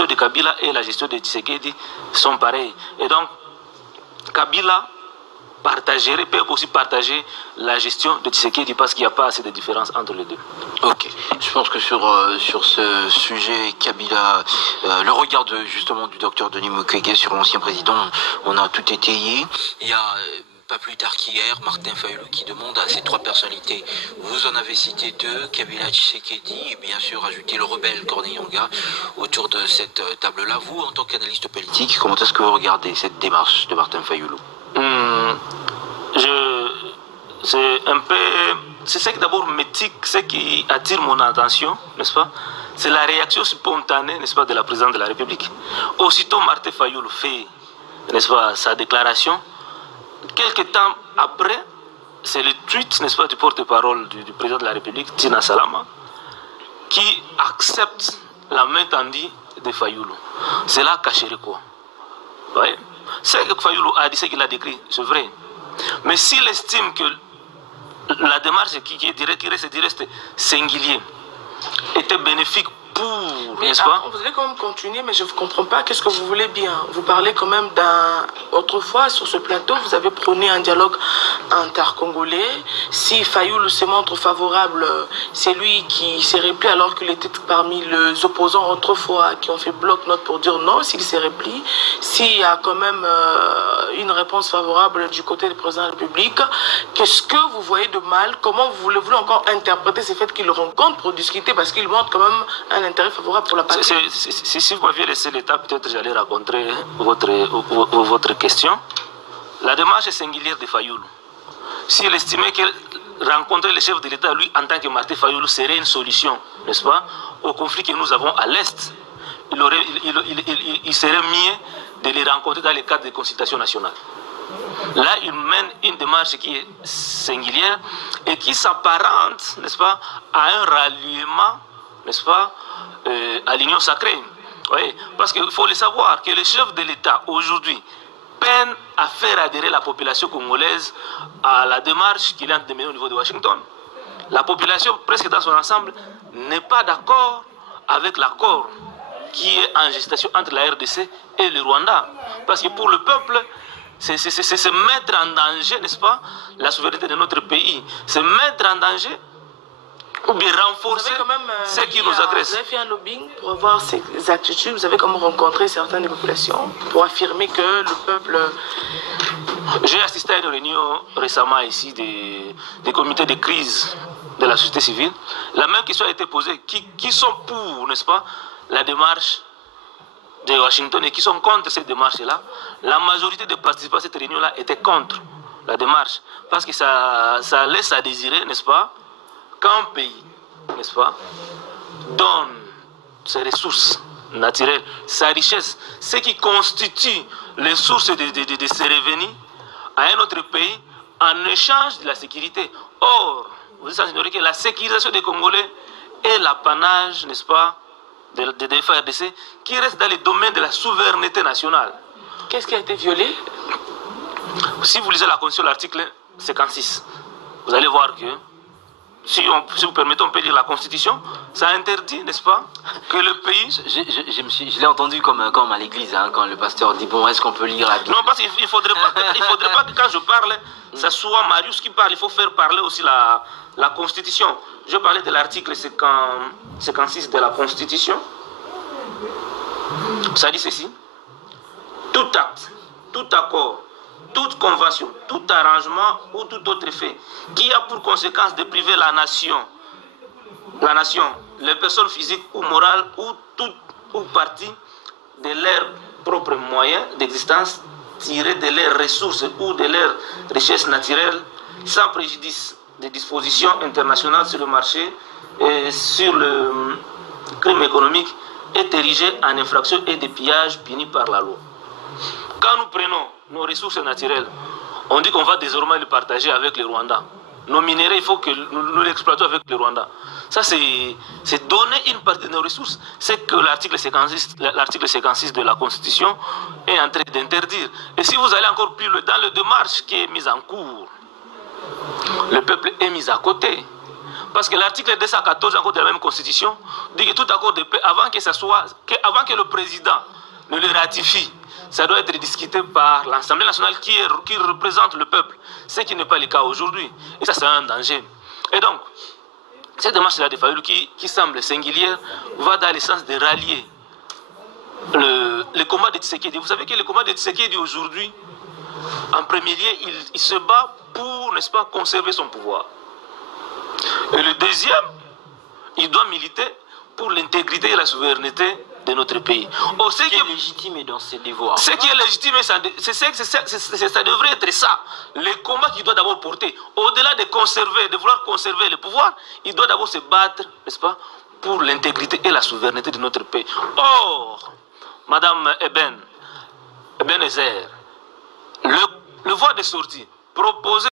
gestion de Kabila et la gestion de Tshisekedi sont pareilles. Et donc, Kabila peut aussi partager la gestion de Tshisekedi parce qu'il n'y a pas assez de différence entre les deux. Ok, je pense que sur ce sujet Kabila, le regard justement du docteur Denis Mukwege sur l'ancien président, on a tout étayé. Il y a pas plus tard qu'hier, Martin Fayulu qui demande à ces trois personnalités, vous en avez cité deux, Kabila, Tshisekedi, et bien sûr ajouter le rebelle Corneille Nangaa autour de cette table-là. Vous, en tant qu'analyste politique, comment est-ce que vous regardez cette démarche de Martin Fayulu? C'est ce qui d'abord ce qui attire mon attention, n'est-ce pas? C'est la réaction spontanée, n'est-ce pas, de la présidente de la République. Aussitôt Martin Fayulu fait, n'est-ce pas, sa déclaration. Quelques temps après, c'est le tweet, n'est-ce pas, du porte-parole du président de la République, Tina Salama, qui accepte la main tendue de Fayulu. C'est là cacherait quoi? Vous voyez? Ce que Fayulu a dit, ce qu'il a décrit, c'est vrai. Mais s'il estime que la démarche qui reste singulier était bénéfique pour, n'est-ce pas? Vous allez quand même continuer, mais je ne comprends pas. Qu'est-ce que vous voulez bien? Vous parlez quand même d'un... Autrefois, sur ce plateau, vous avez prôné un dialogue intercongolais. Si Fayulu se montre favorable, c'est lui qui s'est replié alors qu'il était parmi les opposants autrefois qui ont fait bloc-notes pour dire non. S'il s'est replié, s'il y a quand même une réponse favorable du côté du président de la République, qu'est-ce que vous voyez de mal? Comment vous voulez encore interpréter ce fait qu'il le rencontre pour discuter parce qu'il montre quand même un intérêt favorable pour la patrie? Si vous m'aviez laissé l'état, peut-être j'allais rencontrer votre question. La démarche est singulière de Fayulu. S'il estimait que rencontrer le chef de l'État, lui, en tant que Martin Fayulu, serait une solution, n'est-ce pas, au conflit que nous avons à l'Est, il serait mieux de les rencontrer dans le cadre des consultations nationales. Là, il mène une démarche qui est singulière et qui s'apparente, n'est-ce pas, à un ralliement, n'est-ce pas, à l'union sacrée. Oui, parce qu'il faut le savoir que le chef de l'État, aujourd'hui, peine à faire adhérer la population congolaise à la démarche qu'il a menée au niveau de Washington. La population, presque dans son ensemble, n'est pas d'accord avec l'accord qui est en gestation entre la RDC et le Rwanda. Parce que pour le peuple, c'est se mettre en danger, n'est-ce pas, la souveraineté de notre pays. Se mettre en danger ou bien renforcer ce qui nous agresse. Vous avez fait un lobbying pour avoir ces attitudes. Vous avez comme rencontré certaines des populations pour affirmer que le peuple... J'ai assisté à une réunion récemment ici des comités de crise de la société civile. La même question a été posée. Qui sont pour, n'est-ce pas, la démarche de Washington et qui sont contre cette démarche-là? La majorité des participants à cette réunion-là étaient contre la démarche. Parce que ça laisse à désirer, n'est-ce pas, qu'un pays, n'est-ce pas, donne ses ressources naturelles, sa richesse, ce qui constitue les sources de ses revenus à un autre pays en échange de la sécurité. Or, vous savez que la sécurisation des Congolais est l'apanage, n'est-ce pas, des FARDC qui reste dans le domaine de la souveraineté nationale. Qu'est-ce qui a été violé? Si vous lisez la Constitution, l'article 56, vous allez voir que si vous permettez, on peut lire la Constitution, ça interdit, n'est-ce pas, que le pays... Je l'ai entendu comme à l'église, hein, quand le pasteur dit, bon, est-ce qu'on peut lire la Bible? Non, parce qu'il ne faudrait pas que quand je parle, ça soit Marius qui parle, il faut faire parler aussi la Constitution. Je parlais de l'article 56 de la Constitution. Ça dit ceci. Tout acte, tout accord, toute convention, tout arrangement ou tout autre fait qui a pour conséquence de priver la nation, les personnes physiques ou morales ou partie de leurs propres moyens d'existence tirés de leurs ressources ou de leurs richesses naturelles sans préjudice des dispositions internationales sur le marché et sur le crime économique est érigé en infraction et de pillage puni par la loi. Quand nous prenons nos ressources naturelles, on dit qu'on va désormais les partager avec les Rwandais. Nos minéraux, il faut que nous les exploitions avec les Rwandais. Ça, c'est donner une partie de nos ressources. C'est que l'article 56 de la Constitution est en train d'interdire. Et si vous allez encore plus loin dans le démarche qui est mise en cours, le peuple est mis à côté. Parce que l'article 214 encore de la même constitution dit que tout accord de paix, avant que le président ne le ratifie, ça doit être discuté par l'Assemblée nationale qui représente le peuple. Ce qui n'est pas le cas aujourd'hui. Et ça, c'est un danger. Et donc, cette démarche-là de Fayulu qui semble singulière va dans le sens de rallier le combat de Tshisekedi. Vous savez que le combat de Tshisekedi aujourd'hui, en premier lieu, il se bat pour, n'est-ce pas, conserver son pouvoir. Et le deuxième, il doit militer pour l'intégrité et la souveraineté de notre pays. Ce qui est légitime dans ses devoirs. Ce qui est légitime, ça devrait être ça. Le combat qu'il doit d'abord porter, au-delà de vouloir conserver le pouvoir, il doit d'abord se battre, n'est-ce pas, pour l'intégrité et la souveraineté de notre pays. Or, Madame Ebenezer, le voie de sortie proposée